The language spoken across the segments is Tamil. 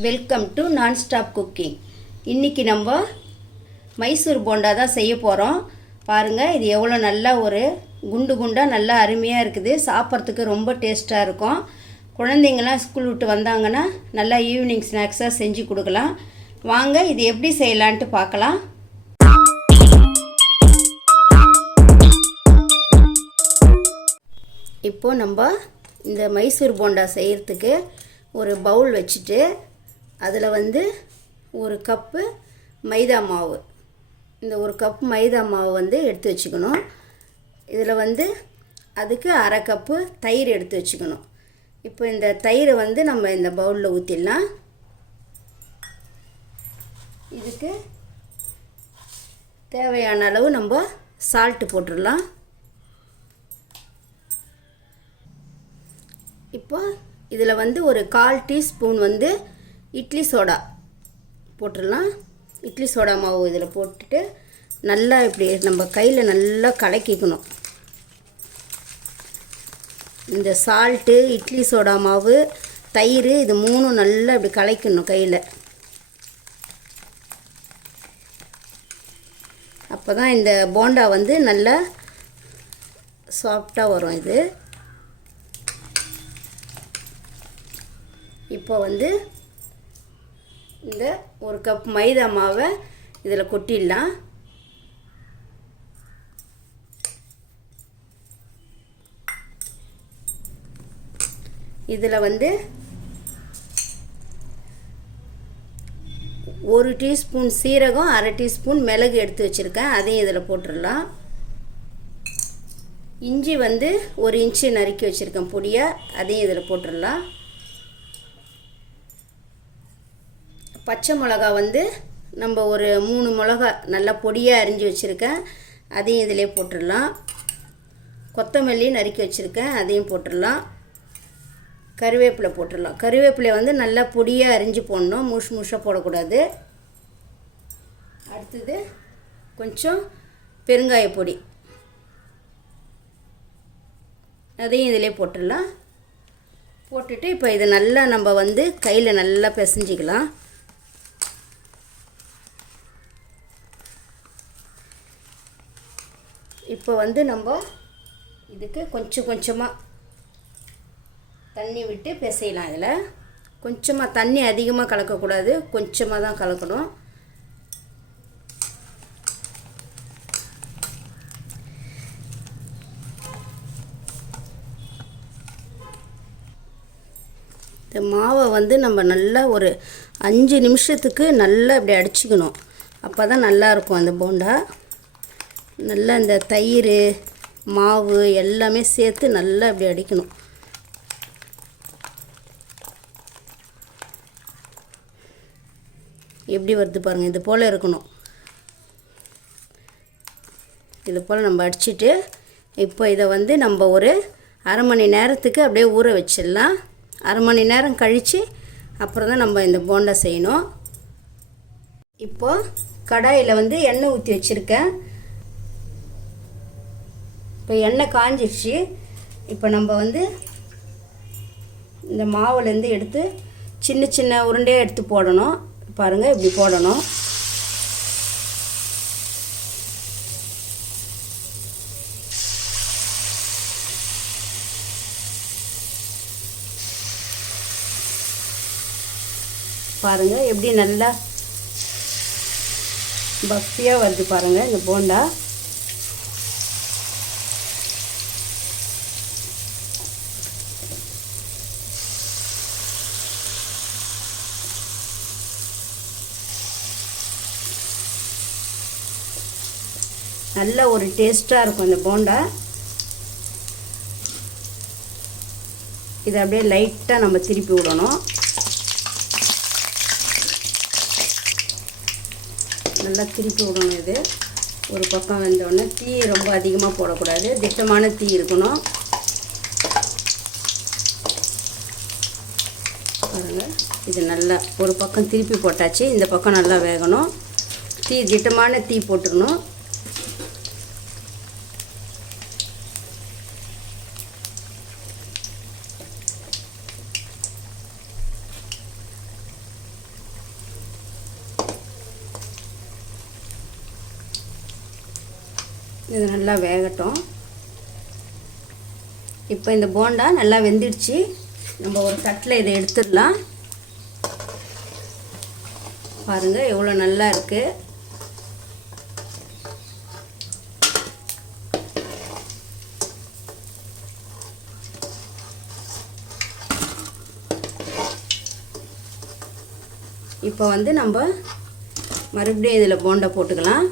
Welcome to non stop cooking இன்றைக்கி நம்ம மைசூர் போண்டா தான் செய்ய போகிறோம் பாருங்கள் இது எவ்வளோ நல்லா ஒரு குண்டு குண்டாக நல்லா அருமையாக இருக்குது. சாப்பிட்றதுக்கு ரொம்ப டேஸ்ட்டாக இருக்கும். குழந்தைங்களாம் ஸ்கூல் விட்டு வந்தாங்கன்னா நல்லா ஈவினிங் ஸ்நாக்ஸாக செஞ்சு கொடுக்கலாம். வாங்க இது எப்படி செய்யலான்ட்டு பார்க்கலாம். இப்போது நம்ம இந்த மைசூர் போண்டா செய்கிறதுக்கு ஒரு பவுல் வச்சுட்டு அதில் வந்து ஒரு கப்பு மைதா மாவு. இந்த ஒரு கப் மைதா மாவு வந்து எடுத்து வச்சுக்கணும். இதில் வந்து அதுக்கு அரை கப்பு தயிர் எடுத்து வச்சுக்கணும். இப்போ இந்த தயிரை வந்து நம்ம இந்த பவுலில் ஊற்றிடலாம் இதுக்கு தேவையான அளவு நம்ம சால்ட்டு போட்டுடலாம். இப்போ இதில் வந்து ஒரு கால் டீஸ்பூன் வந்து இட்லி சோடா போட்டுடலாம். இட்லி சோடா மாவு இதில் போட்டுட்டு நல்லா இப்படி நம்ம கையில் நல்லா கலக்கிக்கணும். இந்த சால்ட்டு இட்லி சோடா மாவு தயிர் இது மூணும் நல்லா இப்படி கலக்கணும் கையில். அப்போ தான் இந்த போண்டா வந்து நல்லா சாஃப்டாக வரும் இது. இப்போ வந்து இந்த ஒரு கப் மைதா மாவை இதில் கொட்டிடலாம். இதில் வந்து ஒரு டீஸ்பூன் சீரகம் அரை டீஸ்பூன் மிளகு எடுத்து வச்சுருக்கேன். அதையும் இதில் போட்டுடலாம். இஞ்சி வந்து ஒரு இன்ச்சு நறுக்கி வச்சுருக்கேன் பொடியாக அதையும் இதில் போட்டுடலாம். பச்சை மிளகா வந்து நம்ம ஒரு மூணு மிளகா நல்லா பொடியாக அரிஞ்சு வச்சுருக்கேன். அதையும் இதிலே போட்டுடலாம். கொத்தமல்லி நறுக்கி வச்சுருக்கேன். அதையும் போட்டுடலாம். கருவேப்பிலை போட்டுடலாம். கருவேப்பிலை வந்து நல்லா பொடியாக அரிஞ்சு போடணும். முஷ் முஷாக போடக்கூடாது. அடுத்தது கொஞ்சம் பெருங்காய பொடி. அதையும் இதிலே போட்டுடலாம். போட்டுட்டு இப்போ இதை நல்லா நம்ம வந்து கையில் நல்லா பிசைஞ்சிக்கலாம். இப்போ வந்து நம்ம இதுக்கு கொஞ்சம் கொஞ்சமாக தண்ணி விட்டு பிசையலாம் இதில். கொஞ்சமாக தண்ணி அதிகமாக கலக்கக்கூடாது. கொஞ்சமாக தான் கலக்கணும். இந்த மாவை வந்து நம்ம நல்லா ஒரு அஞ்சு நிமிஷத்துக்கு நல்லா இப்படி அடிச்சுக்கணும். அப்போ தான் நல்லாயிருக்கும் அந்த போண்டா. நல்லா இந்த தயிர் மாவு எல்லாமே சேர்த்து நல்லா அப்படி அடிக்கணும். எப்படி வருது பாருங்கள் இது போல் இருக்கணும். இது போல் நம்ம அடிச்சுட்டு இப்போ இதை வந்து நம்ம ஒரு அரை மணி நேரத்துக்கு அப்படியே ஊற வச்சிடலாம். அரை மணி நேரம் கழித்து அப்புறம் தான் நம்ம இந்த போண்டா செய்யணும். இப்போது கடாயில் வந்து எண்ணெய் ஊற்றி வச்சுருக்கேன். இப்போ எண்ணெய் காஞ்சிடுச்சு இப்போ நம்ம வந்து இந்த மாவுலேருந்து எடுத்து சின்ன சின்ன உருண்டையாக எடுத்து போடணும். பாருங்கள் இப்படி போடணும். பாருங்கள் எப்படி நல்லா பஃபியாக வருது பாருங்கள் இந்த போண்டா. நல்ல ஒரு டேஸ்ட்டாக இருக்கும் இந்த போண்டா. இதை அப்படியே லைட்டாக நம்ம திருப்பி விடணும். நல்லா திருப்பி விடணும் இது. ஒரு பக்கம் வெந்தோடனே தீ ரொம்ப அதிகமாக போடக்கூடாது. திட்டமான தீ இருக்கணும். பாருங்கள் இது நல்லா ஒரு பக்கம் திருப்பி போட்டாச்சு. இந்த பக்கம் நல்லா வேகணும். தீ திட்டமான தீ போட்டுக்கணும். இது நல்லா வேகட்டும். இப்போ இந்த போண்டா நல்லா வெந்துடுச்சு. நம்ம ஒரு தட்டில் இதை எடுத்துடலாம். பாருங்கள் எவ்வளோ நல்லா இருக்குது இப்போ வந்து நம்ம மறுபடியும் இதில் போண்டா போட்டுக்கலாம்.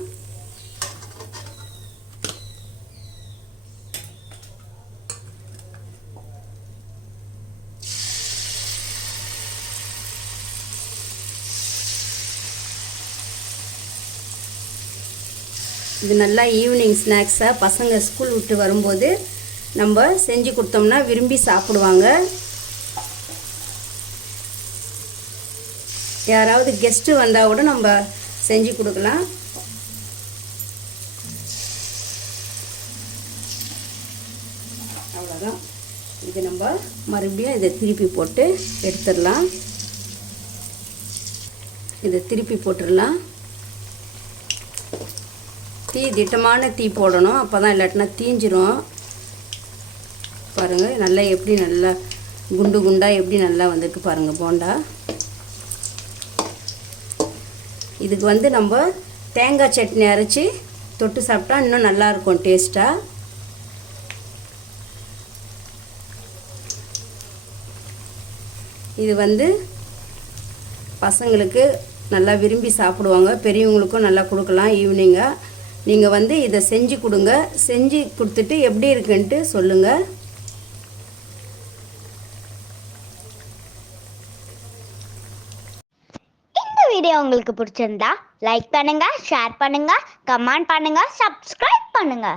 இது நல்லா ஈவினிங் ஸ்நாக்ஸாக பசங்க ஸ்கூல் விட்டு வரும்போது நம்ம செஞ்சு கொடுத்தோம்னா விரும்பி சாப்பிடுவாங்க. யாராவது கெஸ்ட்டு வந்தால் கூட நம்ம செஞ்சு கொடுக்கலாம். அவ்வளோதான் இது நம்ம மறுபடியும் இதை திருப்பி போட்டு எடுத்துடலாம். இதை திருப்பி போட்டுடலாம். தீ திட்டமான தீ போடணும். அப்போ தான் இல்லாட்டினா தீஞ்சிரும். பாருங்கள் நல்லா எப்படி நல்லா குண்டு குண்டாக எப்படி நல்லா வந்திருக்கு பாருங்கள் போண்டா. இதுக்கு வந்து நம்ம தேங்காய் சட்னி அரைச்சி தொட்டு சாப்பிட்டா இன்னும் நல்லாயிருக்கும் டேஸ்ட்டாக இது வந்து பசங்களுக்கு நல்லா விரும்பி சாப்பிடுவாங்க. பெரியவங்களுக்கும் நல்லா கொடுக்கலாம் ஈவினிங்காக நீங்கள் வந்து இதை செஞ்சு கொடுங்க. செஞ்சு கொடுத்துட்டு எப்படி இருக்குன்ட்டு சொல்லுங்கள் இந்த வீடியோ உங்களுக்கு பிடிச்சிருந்தா லைக் பண்ணுங்க ஷேர் பண்ணுங்க கமெண்ட் பண்ணுங்க சப்ஸ்கிரைப் பண்ணுங்க.